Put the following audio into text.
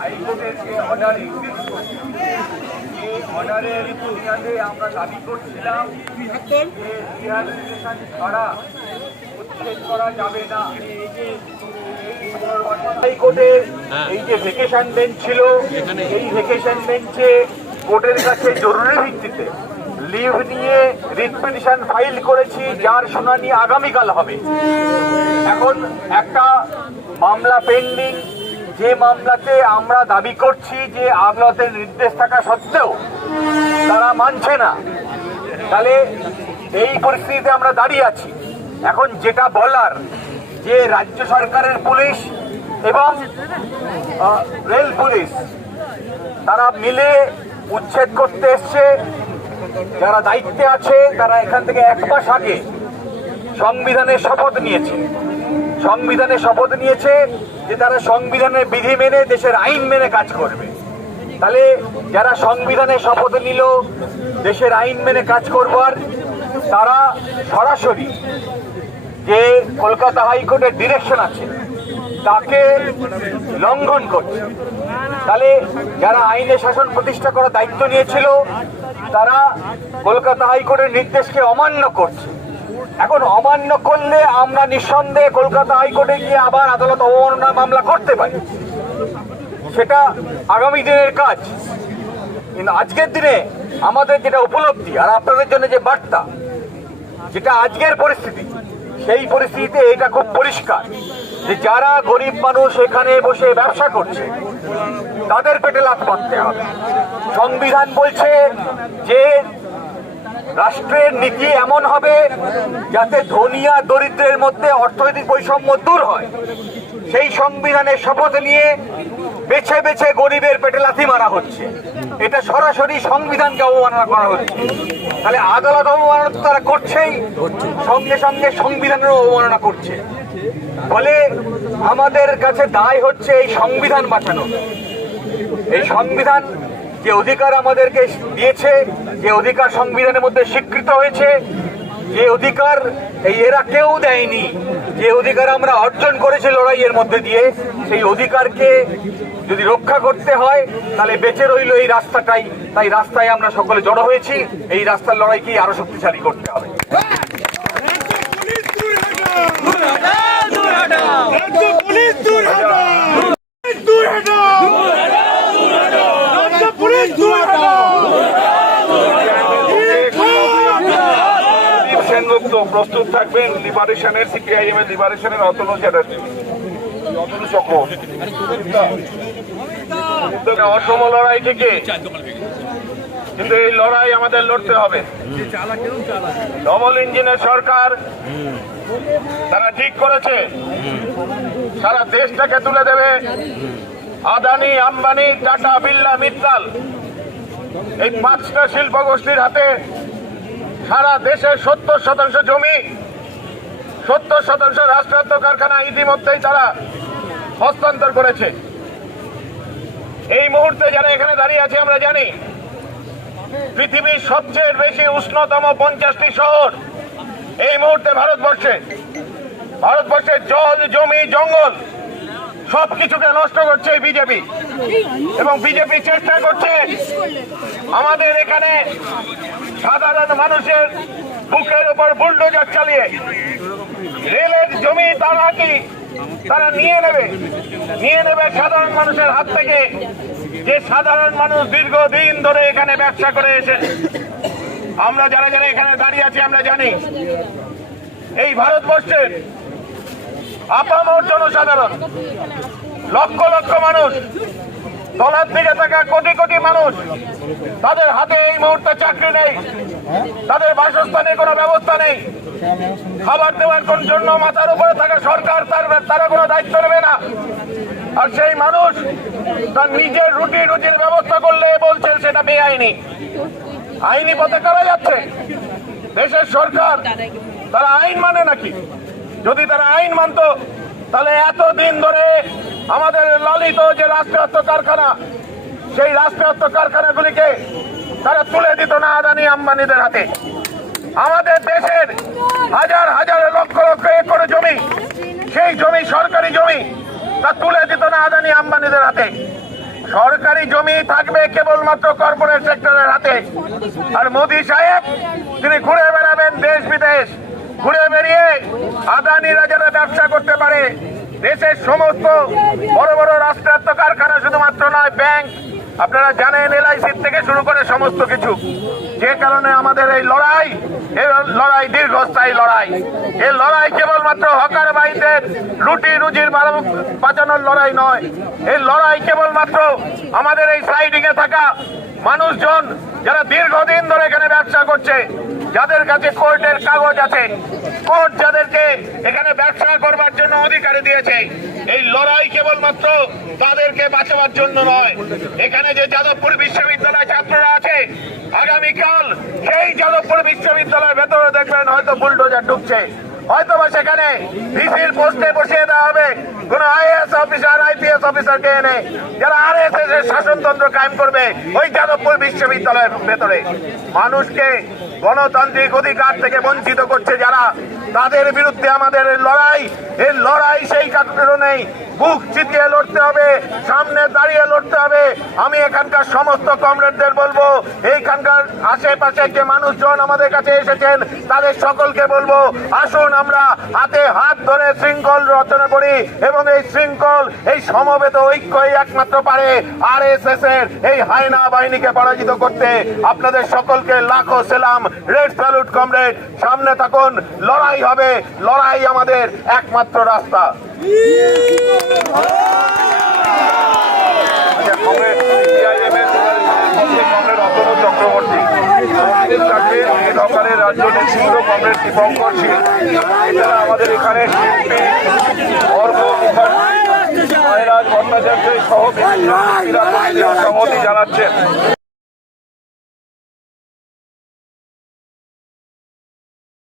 হাইকোর্টের যে order exist করছে, এই অর্ডারের বুনিয়াদে আমরা দাবি করছিলাম যে রিহ্যাবিলিটেশন ছাড়া উচ্ছেদ করা যাবে না। হাইকোর্টের এই যে ভেকেশন বেঞ্চ ছিল, এই ভেকেশন বেঞ্চে কোর্টের কাছে জরুরি ভিত্তিতে লিভ নিয়ে রিট পিটিশন ফাইল করেছি, যার শুনানি আগামীকাল হবে। এখন একটা মামলা পেন্ডিং, যে মামলাতে আমরা দাবি করছি যে আদালতের নির্দেশ থাকা সত্ত্বেও তারা মানছে না। তাহলে এই পরিস্থিতিতে আমরা দাঁড়িয়ে আছি। এখন যেটা বলার, যে রাজ্য সরকারের পুলিশ এবং রেল পুলিশ তারা মিলে উচ্ছেদ করতে এসছে। যারা দায়িত্বে আছে তারা এখান থেকে এক মাস আগে সংবিধানের শপথ নিয়েছে। সংবিধানের শপথ নিয়েছে যে তারা সংবিধানের বিধি মেনে, দেশের আইন মেনে কাজ করবে। তাহলে যারা সংবিধানের শপথ নিল, দেশের আইন মেনে কাজ করবার, তারা সরাসরি যে কলকাতা হাইকোর্টের ডিরেকশন আছে তাকে লঙ্ঘন করছে। তাহলে যারা আইনের শাসন প্রতিষ্ঠা করার দায়িত্ব নিয়েছিল তারা কলকাতা হাইকোর্টের নির্দেশকে অমান্য করছে। এখন অমান্য করলে আমরা নিঃসন্দেহে কলকাতা হাইকোর্টে গিয়ে আবার আদালত অবমাননা মামলা করতে পারি, সেটা আগামী দিনের কাজ। কিন্তু আজকের দিনে আমাদের যেটা উপলব্ধি আর আপনাদের জন্য যে বার্তা, যেটা আজকের পরিস্থিতি, সেই পরিস্থিতিতে এটা খুব পরিষ্কার যে যারা গরিব মানুষ এখানে বসে ব্যবসা করছে তাদের পেটে লাথ মারতে হবে। সংবিধান বলছে যে রাষ্ট্রের নীতি এমন হবে যাতে ধনী আর দরিদ্রের মধ্যে অর্থনৈতিক বৈষম্য দূর হয়। সেই সংবিধানের শপথ নিয়ে বেছে বেছে গরিবের পেটে লাথি মারা হচ্ছে। এটা সরাসরি সংবিধানকে অবমাননা করা হচ্ছে। তাহলে আদালত অবমাননা তো তারা করছেই, সঙ্গে সঙ্গে সংবিধানেরও অবমাননা করছে। ফলে আমাদের কাছে দায় হচ্ছে এই সংবিধান বাঁচানো। এই সংবিধান যে অধিকার আমাদেরকে দিয়েছে, যে অধিকার সংবিধানের মধ্যে স্বীকৃত হয়েছে, যে অধিকার এরা কেউ দেয়নি, যে অধিকার আমরা অর্জন করেছি লড়াইয়ের মধ্যে দিয়ে, সেই অধিকারকে যদি রক্ষা করতে হয় তাহলে বেঁচে রইল এই রাস্তাটাই। তাই রাস্তায় আমরা সকলে জড়ো হয়েছি, এই রাস্তার লড়াইকেই আরো শক্তিশালী করতে হবে। বক্তব্য প্রস্তুত থাকবেন লিবারেশনের সিপিআইএম এর লিবারেশনের অতনু চ্যাটার্জি, অতনু চক্রবর্তী। অসম লড়াই থেকে, কিন্তু এই লড়াই আমাদের লড়তে হবে। ডবল ইঞ্জিনের সরকার তারা ঠিক করেছে সারা দেশটাকে তুলে দেবে আদানি, আম্বানি, টাটা, বিড়লা, মিত্তাল এই 5টা শিল্প গোষ্ঠীর হাতে সারা দেশের 70% জমি, 70% রাষ্ট্রায়ত্ত কারখানা ইতিমধ্যেই তারা হস্তান্তর করেছে। এই মুহূর্তে যারা এখানে দাঁড়িয়ে আছে আমরা জানি পৃথিবীর সবচেয়ে বেশি উষ্ণতম 50টি শহর এই মুহূর্তে ভারতবর্ষের জল, জমি, জঙ্গল সবকিছুকে নষ্ট করছে বিজেপি। এবং বিজেপি চেষ্টা করছে আমাদের এখানে সাধারণ মানুষের বুকের উপর বুলডোজার চালিয়ে রেলের জমি তারা নিয়ে নেবে সাধারণ মানুষের হাত থেকে, যে সাধারণ মানুষ দীর্ঘদিন ধরে এখানে ব্যবসা করে এসে। আমরা যারা এখানে দাঁড়িয়ে আছি আমরা জানি এই ভারতবর্ষের আপামর জনসাধারণ, লক্ষ লক্ষ মানুষ, তলার দিকে থাকা কোটি কোটি মানুষ, তাদের হাতে এই মুহূর্তে চাকরি নেই, তাদের বাসস্থানের কোনো ব্যবস্থা নেই, খাবার দেওয়ার জন্য মাথার উপরে থাকা সরকার তারা কোনো দায়িত্ব নেবে না। আর সেই মানুষ তার নিজের রুজির ব্যবস্থা করলে বলছেন সেটা বেআইনি। আইনি পথে করা যাচ্ছে। দেশের সরকার তারা আইন মানে নাকি? যদি তারা আইন মানত তাহলে এতদিন ধরে আমাদের লালিত যে রাষ্ট্রায়ত্ত কারখানা, সেই রাষ্ট্রায়ত্ত কারখানাগুলিকে তারা তুলে দিত না আদানি, আম্বানিদের হাতে। আমাদের দেশের হাজার হাজার লক্ষ লক্ষ একর জমি, সেই জমি সরকারি জমি, তা তুলে দিত না আদানি, আম্বানিদের হাতে। সরকারি জমি থাকবে কেবলমাত্র কর্পোরেট সেক্টরের হাতে। আর মোদী সাহেব তিনি ঘুরে বেড়াবেন দেশ বিদেশ, ঘুরে বেরিয়ে আদানিরা যারা ব্যবসা করতে পারে, দেশের সমস্ত বড় বড় রাষ্ট্রায়ত্ত কারখানা শুধুমাত্র নয়, ব্যাংক, আপনারা জানেন LIC থেকে শুরু করে সমস্ত কিছু। যে কারণে আমাদের এই লড়াই দীর্ঘস্থায়ী লড়াই। এই লড়াই কেবলমাত্র হকার বাইদের রুজির বাঁচানোর লড়াই নয়। এই লড়াই কেবলমাত্র আমাদের এই সাইডিংয়ে থাকা মানুষজন যারা দীর্ঘদিন ধরে এখানে ব্যবসা করছে, যাদের কাছে কোর্টের কাগজ আছে, কোর্ট যাদেরকে এখানে ব্যবসা করবার জন্য অধিকার দিয়েছে, এই লড়াই কেবলমাত্র তাদেরকে বাঁচাবার জন্য নয়। এখানে যে যাদবপুর বিশ্ববিদ্যালয় ছাত্ররা আছে, আগামীকাল সেই যাদবপুর বিশ্ববিদ্যালয়ের ভেতরে দেখবেন হয়তো বুলডোজার ঢুকছে, হয়তো বা সেখানে ভিসির পোস্টে বসিয়ে দেওয়া হবে কোন IAS অফিসার, IPS অফিসারকে এনে, যারা RSS এর শাসনতন্ত্র কায়েম করবে ওই যাদবপুর বিশ্ববিদ্যালয়ের ভেতরে। মানুষকে গণতান্ত্রিক অধিকার থেকে বঞ্চিত করছে যারা, তাদের বিরুদ্ধে আমাদের এই লড়াই সেই কারণেই বুক চিতিয়ে লড়তে হবে, সামনে দাঁড়িয়ে লড়তে হবে। আমি এখানকার সমস্ত কমরেডদের বলবো, এইখানকার আশেপাশে যে মানুষজন আমাদের কাছে এসেছেন তাদের সকলকে বলবো, আসুন আমরা হাতে হাত ধরে শৃঙ্খল রচনা করি। এবং এই শৃঙ্খল, এই সমবেত ঐক্যই একমাত্র পারে RSS এর এই হায়না বাহিনীকে পরাজিত করতে। আপনাদের সকলকে লাখো সেলাম, রেড স্যালুট কমরেড। সামনে থাকুন, লড়াই হবে, লড়াই আমাদের একমাত্র রাস্তা। চক্রবর্তী, রাজ্য নেতৃত্ব কমরেড দীপঙ্কর সিং, এছাড়া আমাদের এখানে শিল্পী অর্ঘ মুখার্জি, রাজ ভট্টাচার্য সহ বিভিন্ন সংহতি জানাচ্ছেন।